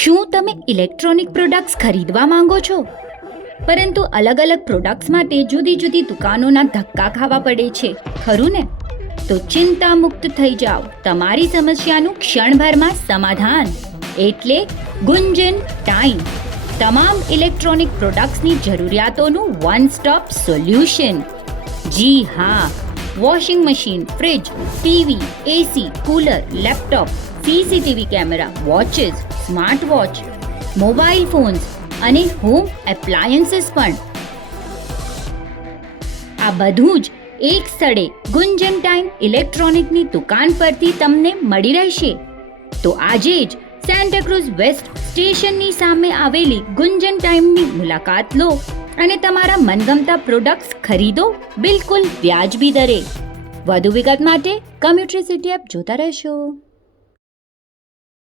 શું તમે electronic products ખરીદવા માંગો છો, પરંતુ અલગ અલગ પ્રોડક્ટ્સ માટે જુદી જુદી દુકાનોના ધક્કા ખાવા પડે છે, ખરું ને? તો ચિંતા મુક્ત થઈ જાઓ, તમારી સમસ્યાનું ક્ષણભરમાં સમાધાન. એટલે ગુંજન ટાઈમ, તમામ ઇલેક્ટ્રોનિક પ્રોડક્ટ્સની જરૂરિયાતોનું વન સ્ટોપ સોલ્યુશન. જી હા, washing machine, fridge, TV, AC, cooler, laptop, CCTV camera, watches, smart watch, mobile phones અને હોમ એપ્લાયન્સીસ પણ. આ બધું જ એક સ્થળે ગુંજન ટાઈમ ઇલેક્ટ્રોનિકની દુકાન પરથી તમને મળી રહેશે. તો આજે જ સેન્ટાક્રુઝ વેસ્ટ સ્ટેશનની સામે આવેલી ગુંજન ટાઈમની મુલાકાત લો અને તમારા મનગમતા પ્રોડક્ટ્સ ખરીદો, બિલકુલ વ્યાજબી દરે. વધુ વિગત માટે કમ્યુટ્રી સિટી એપ જોતા રહેશો.